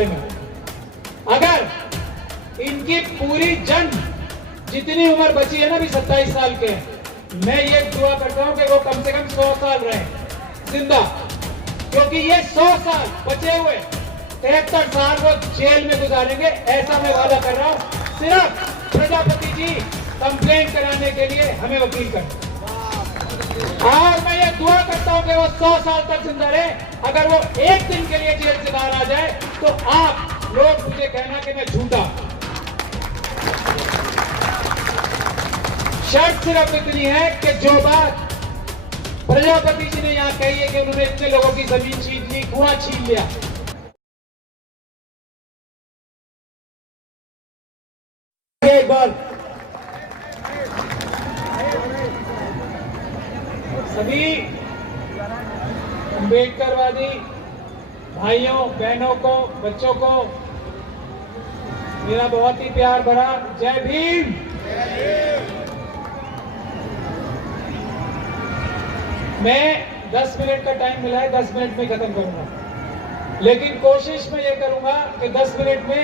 बारे में। अगर इनकी पूरी जन जितनी उम्र बची है ना, अभी 27 साल के, मैं ये दुआ करता हूं कि वो कम से कम 100 साल रहे जिंदा, क्योंकि ये 100 साल बचे हुए 73 साल वो जेल में गुजारेंगे, ऐसा मैं वादा कर रहा हूं। सिर्फ प्रजापति जी कंप्लेंट कराने के लिए हमें वकील कर, और मैं ये दुआ करता हूं कि वो 100 साल तक जिंदा रहे। अगर वो एक दिन के लिए जेल से बाहर आ जाए तो आप लोग मुझे कहना कि मैं झूठा। शर्त सिर्फ इतनी है कि जो बात प्रजापति जी ने यहां कही है कि उन्होंने इतने लोगों की जमीन छीन ली, कुआं छीन लिया, एक बार सभी अम्बेडकरवादी भाइयों बहनों को, बच्चों को मेरा बहुत ही प्यार भरा जय भीम। मैं 10 मिनट का टाइम मिला है, 10 मिनट में खत्म करूंगा, लेकिन कोशिश मैं ये करूंगा कि 10 मिनट में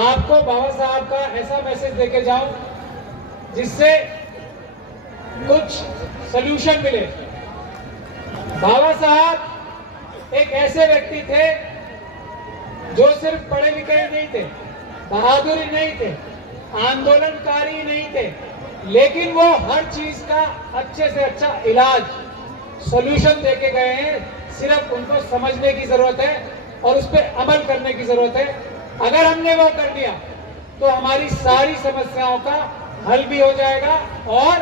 आपको बाबा साहब का ऐसा मैसेज देके जाऊं जिससे कुछ सलूशन मिले। बाबा साहब एक ऐसे व्यक्ति थे जो सिर्फ पढ़े लिखे नहीं थे, बहादुर ही नहीं थे, आंदोलनकारी ही नहीं थे, लेकिन वो हर चीज का अच्छे से अच्छा इलाज, सॉल्यूशन देके गए हैं। सिर्फ उनको समझने की जरूरत है और उस पर अमल करने की जरूरत है। अगर हमने वो कर लिया तो हमारी सारी समस्याओं का हल भी हो जाएगा और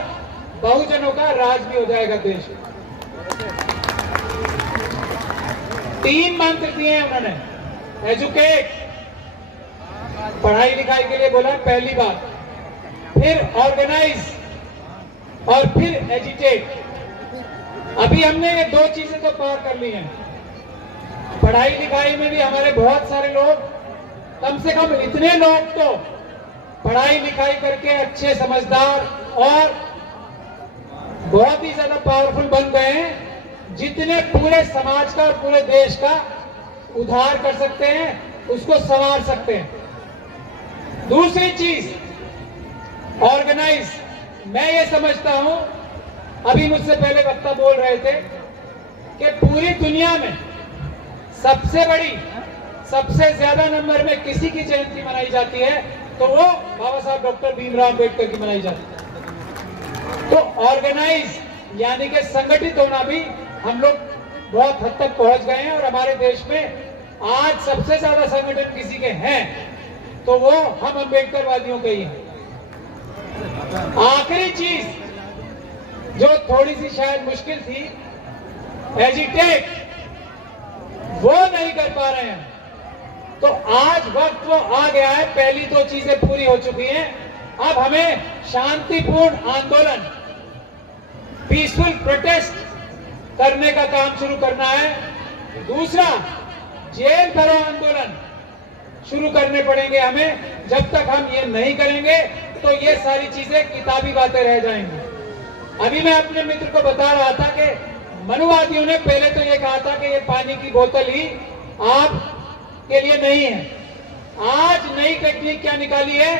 बहुजनों का राज भी हो जाएगा देश में। 3 मंत्र दिए हैं उन्होंने। एजुकेट, पढ़ाई लिखाई के लिए बोला पहली बात, फिर ऑर्गेनाइज और फिर एजिटेट। अभी हमने ये 2 चीजें तो पार कर ली हैं। पढ़ाई लिखाई में भी हमारे बहुत सारे लोग, कम से कम इतने लोग तो पढ़ाई लिखाई करके अच्छे समझदार और बहुत ही ज्यादा पावरफुल बन गए हैं, जितने पूरे समाज का और पूरे देश का उद्धार कर सकते हैं, उसको संवार सकते हैं। दूसरी चीज ऑर्गेनाइज। मैं ये समझता हूं, अभी मुझसे पहले वक्ता बोल रहे थे कि पूरी दुनिया में सबसे बड़ी, सबसे ज्यादा नंबर में किसी की जयंती मनाई जाती है तो वो बाबा साहब डॉक्टर भीमराव अम्बेडकर की मनाई जाती है। तो ऑर्गेनाइज यानी कि संगठित होना भी हम लोग बहुत हद तक पहुंच गए हैं और हमारे देश में आज सबसे ज्यादा संगठन किसी के हैं तो वो हम अम्बेडकरवादियों के ही हैं। आखिरी चीज जो थोड़ी सी शायद मुश्किल थी, एजिटेट, वो नहीं कर पा रहे हैं। तो आज वक्त वो आ गया है, पहली 2 चीजें पूरी हो चुकी हैं। अब हमें शांतिपूर्ण आंदोलन, पीसफुल प्रोटेस्ट करने का काम शुरू करना है। दूसरा, जेल भरो आंदोलन शुरू करने पड़ेंगे हमें। जब तक हम ये नहीं करेंगे तो ये सारी चीजें किताबी बातें रह जाएंगी। अभी मैं अपने मित्र को बता रहा था कि मनुवादियों ने पहले तो ये कहा था कि ये पानी की बोतल ही आप के लिए नहीं है। आज नई टेक्निक क्या निकाली है,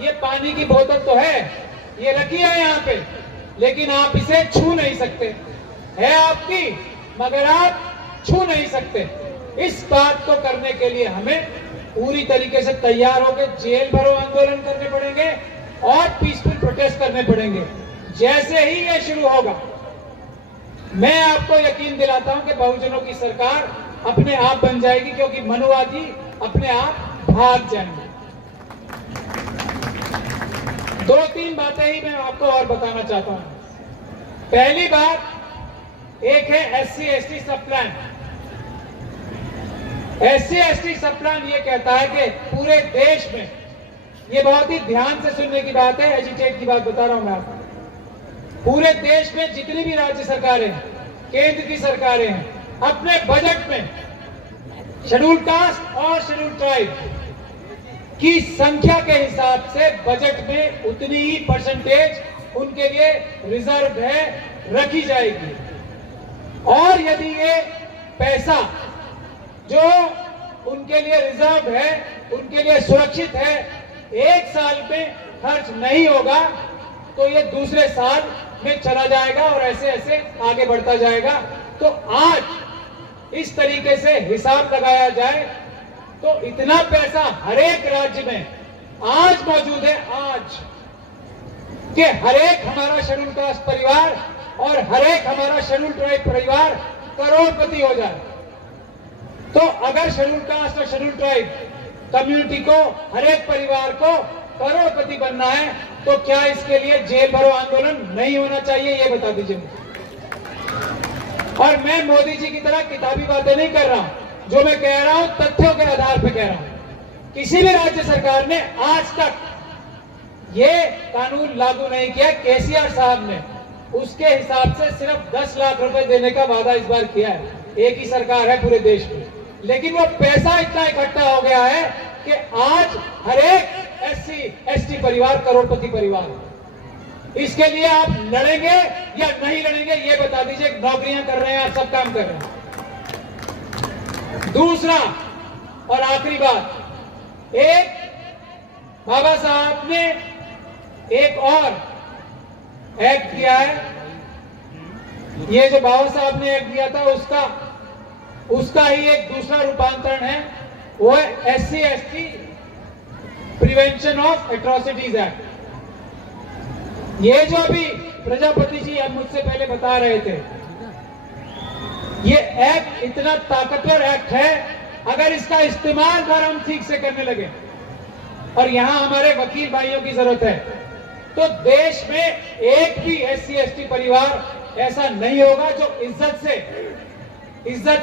ये पानी की बोतल तो है, ये रखी है यहाँ पे, लेकिन आप इसे छू नहीं सकते, है आपकी मगर आप छू नहीं सकते। इस बात को करने के लिए हमें पूरी तरीके से तैयार होकर जेल भरो आंदोलन करने पड़ेंगे और पीसफुल प्रोटेस्ट करने पड़ेंगे। जैसे ही ये शुरू होगा, मैं आपको यकीन दिलाता हूं कि बहुजनों की सरकार अपने आप बन जाएगी, क्योंकि मनुवादी अपने आप भाग जाएंगे। 2-3 बातें ही मैं आपको और बताना चाहता हूं। पहली बात, एक है SC/ST सब प्लान। SC/ST सब प्लान ये कहता है कि पूरे देश में, ये बहुत ही ध्यान से सुनने की बात है, एजिटेट की बात बता रहा हूं मैं आपको, पूरे देश में जितनी भी राज्य सरकारें, केंद्र की सरकारें हैं, अपने बजट में शेड्यूल कास्ट और शेड्यूल ट्राइब की संख्या के हिसाब से बजट में उतनी ही परसेंटेज उनके लिए रिजर्व है, रखी जाएगी। और यदि ये पैसा जो उनके लिए रिजर्व है, उनके लिए सुरक्षित है, 1 साल में खर्च नहीं होगा तो ये दूसरे साल में चला जाएगा और ऐसे ऐसे आगे बढ़ता जाएगा। तो आज इस तरीके से हिसाब लगाया जाए तो इतना पैसा हर एक राज्य में आज मौजूद है, आज कि हर एक हमारा शेड्यूल कास्ट परिवार और हर एक हमारा शेड्यूल ट्राइब परिवार करोड़पति हो जाए। तो अगर शेड्यूल कास्ट और शेड्यूल ट्राइब कम्युनिटी को, हर एक परिवार को करोड़पति बनना है तो क्या इसके लिए जेल भरो आंदोलन नहीं होना चाहिए, ये बता दीजिए मुझे। और मैं मोदी जी की तरह किताबी बातें नहीं कर रहा हूं, जो मैं कह रहा हूं तथ्यों के आधार पर कह रहा हूं। किसी भी राज्य सरकार ने आज तक ये कानून लागू नहीं किया। केसीआर साहब ने उसके हिसाब से सिर्फ 10 लाख रुपए देने का वादा इस बार किया है, एक ही सरकार है पूरे देश में, लेकिन वो पैसा इतना इकट्ठा हो गया है कि आज हर एक SC ST परिवार करोड़पति परिवार है। इसके लिए आप लड़ेंगे या नहीं लड़ेंगे ये बता दीजिए। नौकरियां कर रहे हैं आप, सब काम कर रहे हैं। दूसरा और आखिरी बात, एक बाबा साहब ने एक और एक्ट किया है। ये जो बाबा साहब ने एक्ट दिया था उसका ही एक दूसरा रूपांतरण है, वो है SC ST prevention of atrocities act. ये जो अभी प्रजापति जी अब मुझसे पहले बता रहे थे, ये एक्ट इतना ताकतवर एक्ट है, अगर इसका इस्तेमाल अगर हम ठीक से करने लगे और यहां हमारे वकील भाइयों की जरूरत है तो देश में एक भी SC ST परिवार ऐसा नहीं होगा जो इज्जत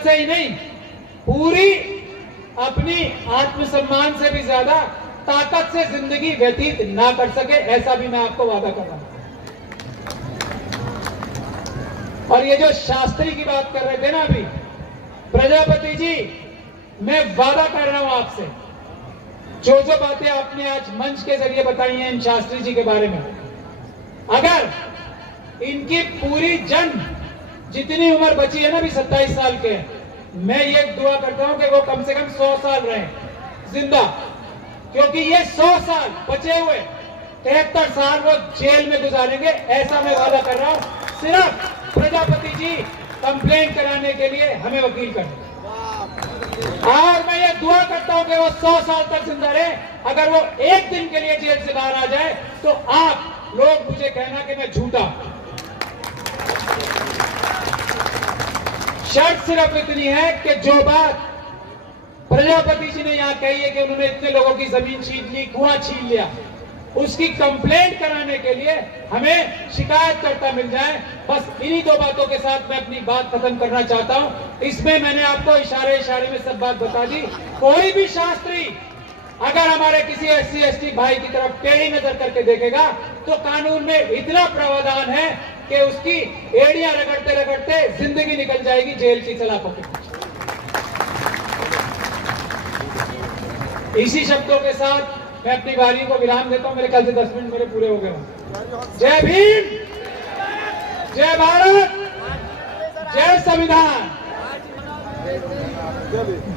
से ही नहीं, पूरी अपनी आत्मसम्मान से भी ज्यादा ताकत से जिंदगी व्यतीत ना कर सके, ऐसा भी मैं आपको वादा कर रहा हूं। और ये जो शास्त्री की बात कर रहे थे ना अभी प्रजापति जी, मैं वादा कर रहा हूं आपसे, जो जो बातें आपने आज मंच के जरिए बताई हैं इन शास्त्री जी के बारे में, अगर इनकी पूरी जितनी उम्र बची है ना, अभी 27 साल के, मैं ये दुआ करता हूं कि वो कम से कम 100 साल रहे जिंदा, क्योंकि ये 100 साल बचे हुए 73 साल वो जेल में गुजारेंगे, ऐसा मैं वादा कर रहा हूं। सिर्फ प्रजापति जी कंप्लेंट कराने के लिए हमें वकील करें, और मैं ये दुआ करता हूं कि वो 100 साल तक जिंदा रहे। अगर वो एक दिन के लिए जेल से बाहर आ जाए तो आप लोग मुझे कहना कि मैं झूठा। शर्त सिर्फ इतनी है कि जो बात प्रजापति जी ने यहां कही है कि उन्होंने इतने लोगों की जमीन छीन ली, कुआं छीन लिया, उसकी कंप्लेंट कराने के लिए हमें शिकायतकर्ता मिल जाए। बस इन्हीं 2 बातों के साथ मैं अपनी बात खत्म करना चाहता हूं। इसमें मैंने आपको इशारे में सब बात बता दी। कोई भी शास्त्री अगर हमारे किसी SC ST भाई की तरफ टेढ़ी नजर करके देखेगा तो कानून में इतना प्रावधान है कि उसकी एड़ियां रगड़ते रगड़ते जिंदगी निकल जाएगी जेल की सलाखों के। इसी शब्दों के साथ मैं अपनी बारी को विराम देता हूं। मेरे ख्याल से 10 मिनट मेरे पूरे हो गए। जय भीम, जय भारत, जय संविधान।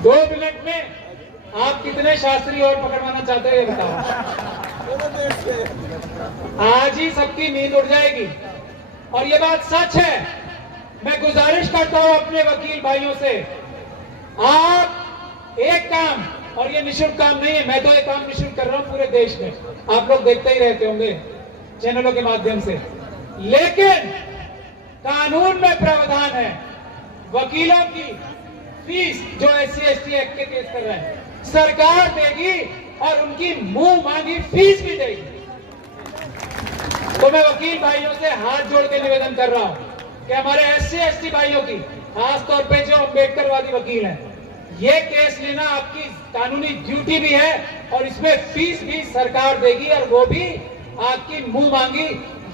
2 मिनट में आप कितने शास्त्री और पकड़वाना चाहते हैं ये बताओ। आज ही सबकी नींद उड़ जाएगी और ये बात सच है। मैं गुजारिश करता हूं अपने वकील भाइयों से, आप एक काम, और ये निःशुल्क काम नहीं है, मैं तो ये काम निःशुल्क कर रहा हूं पूरे देश में, आप लोग देखते ही रहते होंगे चैनलों के माध्यम से, लेकिन कानून में प्रावधान है वकीलों की फीस जो SC ST एक्ट के केस कर रहे हैं सरकार देगी और उनकी मुंह मांगी फीस भी देगी। तो मैं वकील भाइयों से हाथ जोड़ के निवेदन कर रहा हूं कि हमारे SC ST भाइयों की, खासतौर पे जो अम्बेडकरवादी वकील हैं, ये केस लेना आपकी कानूनी ड्यूटी भी है और इसमें फीस भी सरकार देगी और वो भी आपकी मुंह मांगी,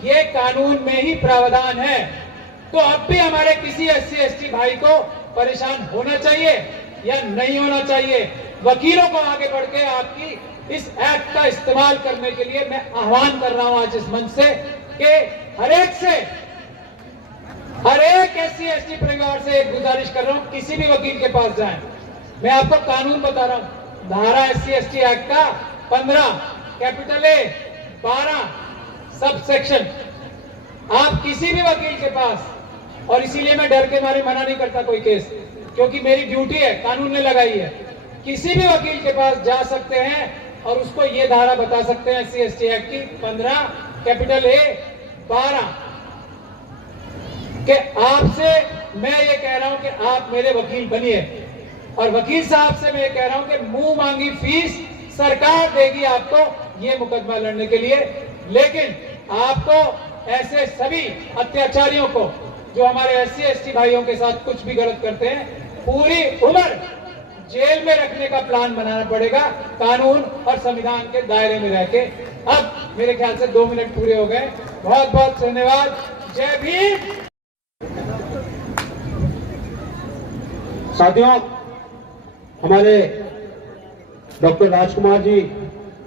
ये कानून में ही प्रावधान है। तो अब भी हमारे किसी SC ST भाई को परेशान होना चाहिए या नहीं होना चाहिए? वकीलों को आगे बढ़ के आपकी इस एक्ट का इस्तेमाल करने के लिए मैं आह्वान कर रहा हूं आज इस मंच से कि हर एक SC ST परिवार से एक गुजारिश कर रहा हूं, किसी भी वकील के पास जाएं, मैं आपको कानून बता रहा हूं, धारा SC/ST एक्ट का 15 कैपिटल A 12 सब सेक्शन, आप किसी भी वकील के पास, और इसीलिए मैं डर के मारे मना नहीं करता कोई केस, क्योंकि मेरी ड्यूटी है, कानून ने लगाई है, किसी भी वकील के पास जा सकते हैं और उसको ये धारा बता सकते हैं SC/ST एक्ट की 15 कैपिटल A 12 कि आपसे मैं ये कह रहा हूं कि आप मेरे वकील बनिए, और वकील साहब से मैं ये कह रहा हूं कि मुंह मांगी फीस सरकार देगी आपको ये मुकदमा लड़ने के लिए। लेकिन आपको ऐसे सभी अत्याचारियों को जो हमारे SC/ST भाइयों के साथ कुछ भी गलत करते हैं, पूरी उम्र जेल में रखने का प्लान बनाना पड़ेगा, कानून और संविधान के दायरे में रह के। अब मेरे ख्याल से 2 मिनट पूरे हो गए। बहुत बहुत धन्यवाद। जय भीम। साथियों, हमारे डॉक्टर राजकुमार जी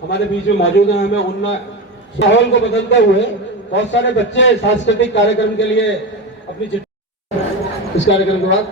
हमारे बीच में मौजूद हैं। हमें उनमें माहौल को बदलते हुए बहुत सारे बच्चे सांस्कृतिक कार्यक्रम के लिए अपनी इस कार्यक्रम के बाद